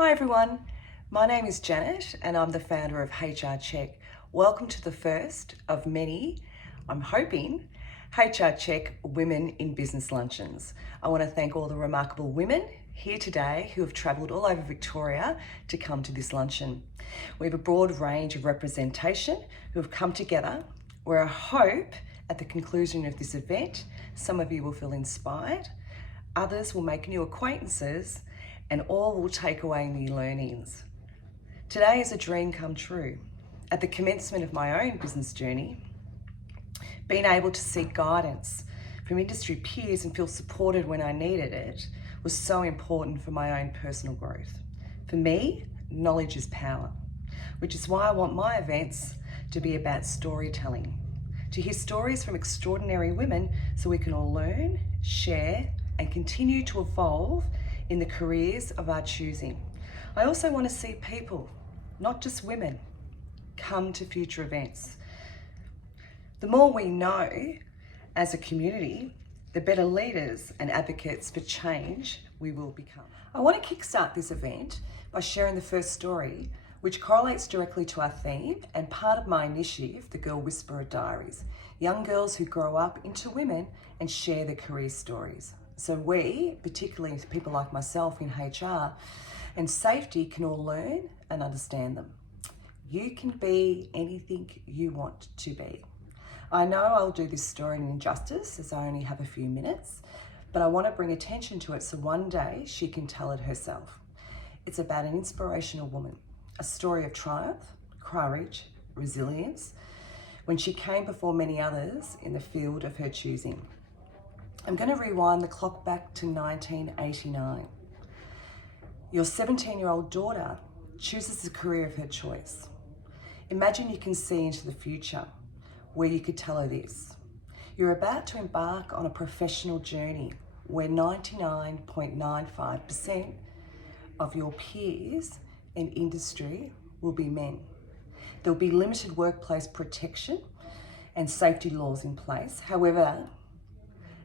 Hi everyone, my name is Janet and I'm the founder of HR Check. Welcome to the first of many, I'm hoping, HR Check Women in Business Luncheons. I want to thank all the remarkable women here today who have travelled all over Victoria to come to this luncheon. We have a broad range of representation who have come together where I hope at the conclusion of this event, some of you will feel inspired, others will make new acquaintances, and all will take away new learnings. Today is a dream come true. At the commencement of my own business journey, being able to seek guidance from industry peers and feel supported when I needed it was so important for my own personal growth. For me, knowledge is power, which is why I want my events to be about storytelling, to hear stories from extraordinary women so we can all learn, share, and continue to evolve in the careers of our choosing. I also want to see people, not just women, come to future events. The more we know as a community, the better leaders and advocates for change we will become. I want to kickstart this event by sharing the first story, which correlates directly to our theme and part of my initiative, the Girl Whisperer Diaries, young girls who grow up into women and share their career stories. So we, particularly people like myself in HR and safety, can all learn and understand them. You can be anything you want to be. I know I'll do this story an injustice as I only have a few minutes, but I want to bring attention to it so one day she can tell it herself. It's about an inspirational woman, a story of triumph, courage, resilience, when she came before many others in the field of her choosing. I'm going to rewind the clock back to 1989. Your 17-year-old daughter chooses the career of her choice. Imagine you can see into the future where you could tell her this. You're about to embark on a professional journey where 99.95% of your peers in industry will be men. There'll be limited workplace protection and safety laws in place. However,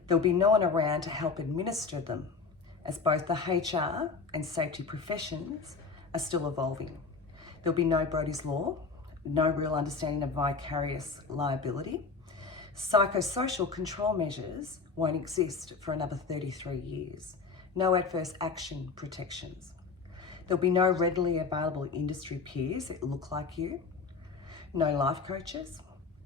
there'll be no one around to help administer them, as both the HR and safety professions are still evolving. There'll be no Brodie's Law, no real understanding of vicarious liability. Psychosocial control measures won't exist for another 33 years. No adverse action protections. There'll be no readily available industry peers that look like you. No life coaches.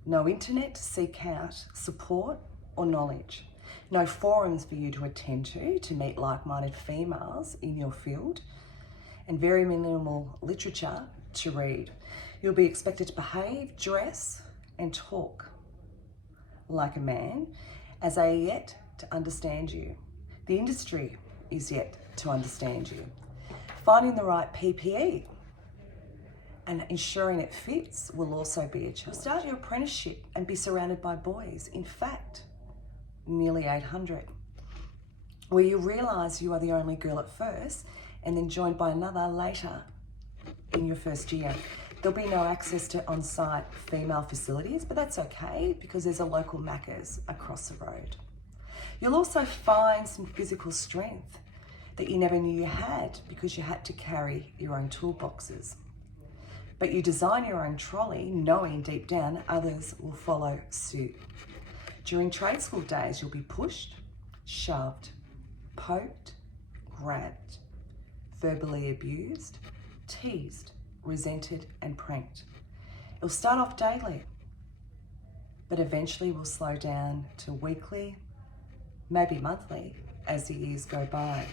No internet to seek out support or knowledge. No forums for you to attend to meet like-minded females in your field, and very minimal literature to read. You'll be expected to behave, dress, and talk like a man, as they are yet to understand you. The industry is yet to understand you. Finding the right PPE and ensuring it fits will also be a challenge. Start your apprenticeship and be surrounded by boys. In fact, nearly 800, where you realise you are the only girl at first and then joined by another later in your first year. There'll be no access to on-site female facilities, but that's okay because there's a local Macca's across the road. You'll also find some physical strength that you never knew you had because you had to carry your own toolboxes. But you design your own trolley knowing deep down others will follow suit. During trade school days, you'll be pushed, shoved, poked, grabbed, verbally abused, teased, resented, and pranked. It'll start off daily, but eventually will slow down to weekly, maybe monthly, as the years go by.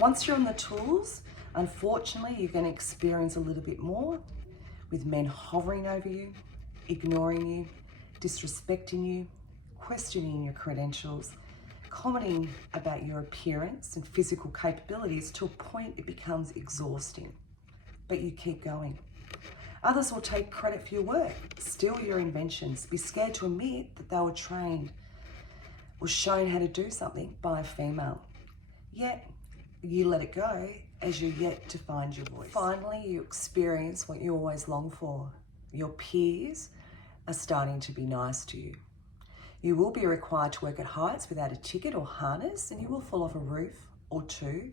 Once you're on the tools, unfortunately, you're going to experience a little bit more with men hovering over you, ignoring you, disrespecting you, questioning your credentials, commenting about your appearance and physical capabilities to a point it becomes exhausting. But you keep going. Others will take credit for your work, steal your inventions, be scared to admit that they were trained or shown how to do something by a female. Yet, you let it go as you're yet to find your voice. Finally, you experience what you always long for. Your peers are starting to be nice to you. You will be required to work at heights without a ticket or harness, and you will fall off a roof or two,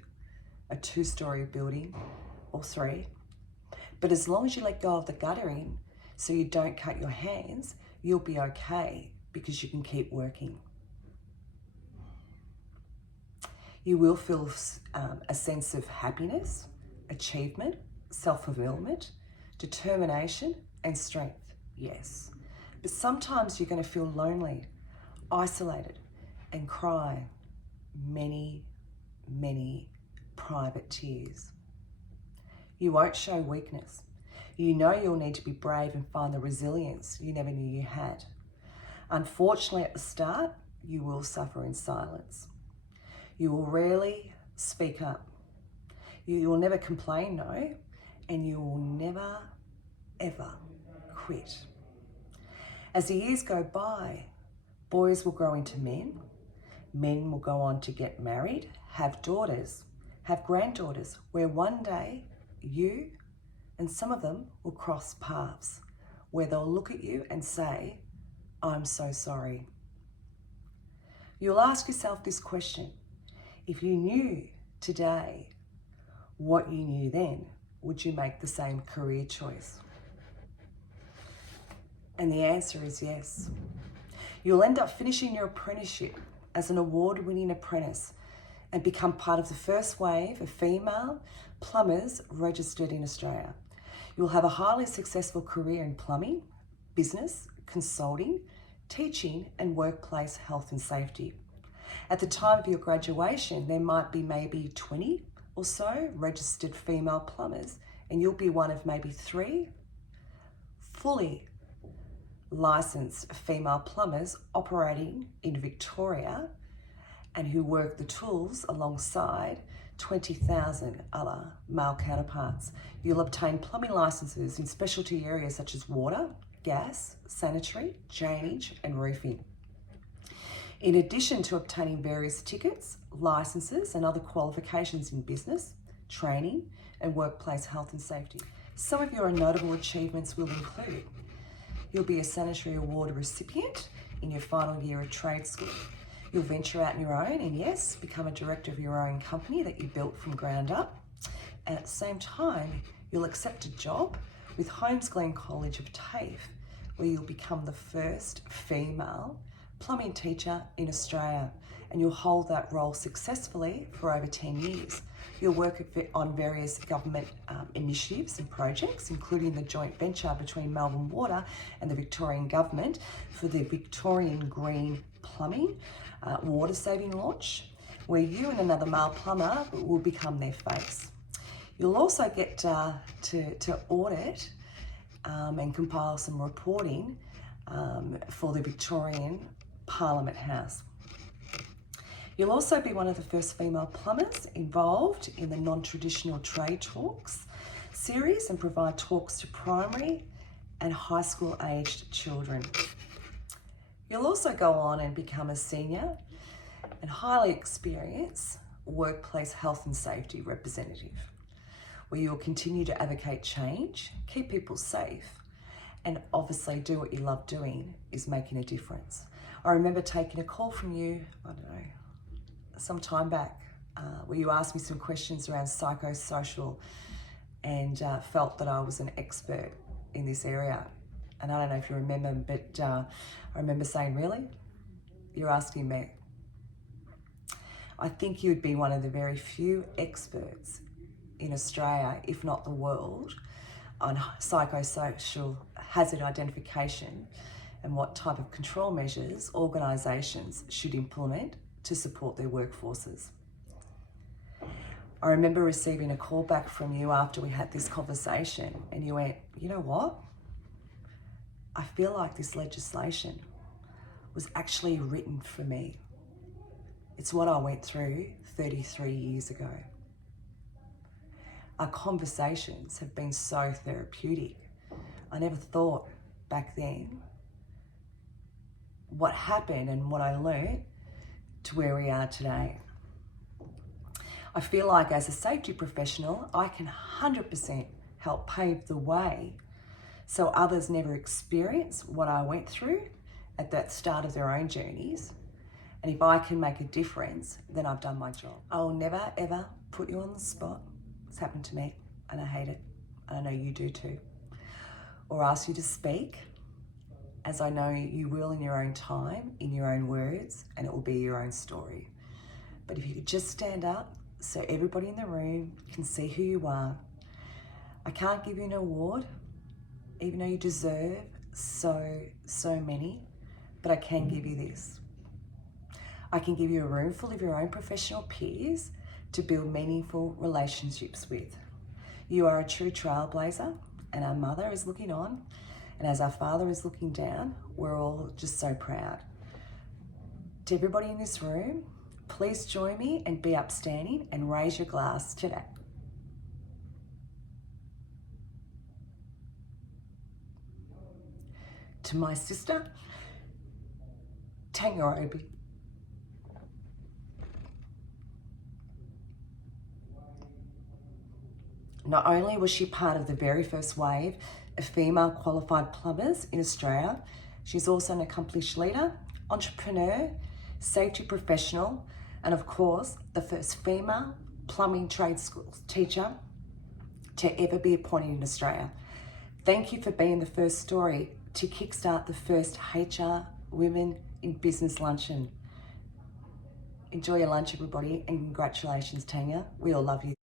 a two-story building, or 3. But as long as you let go of the guttering so you don't cut your hands, you'll be okay because you can keep working. You will feel a sense of happiness, achievement, self-fulfillment, determination, and strength, yes. But sometimes you're going to feel lonely, isolated, and cry many, many private tears. You won't show weakness. You know you'll need to be brave and find the resilience you never knew you had. Unfortunately, at the start, you will suffer in silence. You will rarely speak up. You will never complain, no, and you will never, ever quit. As the years go by, boys will grow into men. Men will go on to get married, have daughters, have granddaughters, where one day you and some of them will cross paths, where they'll look at you and say, "I'm so sorry." You'll ask yourself this question: if you knew today what you knew then, would you make the same career choice? And the answer is yes. You'll end up finishing your apprenticeship as an award-winning apprentice and become part of the first wave of female plumbers registered in Australia. You'll have a highly successful career in plumbing, business, consulting, teaching, and workplace health and safety. At the time of your graduation, there might be maybe 20 or so registered female plumbers, and you'll be one of maybe 3 fully licensed female plumbers operating in Victoria and who work the tools alongside 20,000 other male counterparts. You'll obtain plumbing licenses in specialty areas such as water, gas, sanitary, drainage, and roofing. In addition to obtaining various tickets, licenses, and other qualifications in business, training, and workplace health and safety. Some of your notable achievements will include: you'll be a sanitary award recipient in your final year of trade school. You'll venture out on your own and, yes, become a director of your own company that you built from ground up. And at the same time, you'll accept a job with Holmes Glen College of TAFE, where you'll become the first female plumbing teacher in Australia, and you'll hold that role successfully for over 10 years. You'll work on various government initiatives and projects, including the joint venture between Melbourne Water and the Victorian Government for the Victorian Green Plumbing water saving launch, where you and another male plumber will become their face. You'll also get to audit and compile some reporting for the Victorian Parliament House. You'll also be one of the first female plumbers involved in the Non-Traditional Trade Talks series and provide talks to primary and high school aged children. You'll also go on and become a senior and highly experienced workplace health and safety representative, where you'll continue to advocate change, keep people safe, and obviously do what you love doing, is making a difference. I remember taking a call from you, some time back, where you asked me some questions around psychosocial and felt that I was an expert in this area. And I don't know if you remember, but I remember saying, "Really? You're asking me?" I think you'd be one of the very few experts in Australia, if not the world, on psychosocial hazard identification and what type of control measures organisations should implement to support their workforces. I remember receiving a call back from you after we had this conversation, and you went, "You know what? I feel like this legislation was actually written for me. It's what I went through 33 years ago." Our conversations have been so therapeutic. I never thought back then what happened and what I learned to where we are today. I feel like as a safety professional, I can 100% help pave the way so others never experience what I went through at that start of their own journeys. And if I can make a difference, then I've done my job. I will never, ever put you on the spot. It's happened to me. and I hate it, and I know you do too, or ask you to speak, as I know you will in your own time, in your own words, and it will be your own story. But if you could just stand up so everybody in the room can see who you are. I can't give you an award, even though you deserve so many, but I can give you this. I can give you a room full of your own professional peers to build meaningful relationships with. You are a true trailblazer, and our mother is looking on, and as our father is looking down, we're all just so proud. To everybody in this room, please join me and be upstanding and raise your glass today. To my sister, Tania Obee. Not only was she part of the very first wave of female qualified plumbers in Australia, she's also an accomplished leader, entrepreneur, safety professional, and of course, the first female plumbing trade school teacher to ever be appointed in Australia. Thank you for being the first story to kickstart the first HR Women in Business luncheon. Enjoy your lunch, everybody, and congratulations, Tania. We all love you.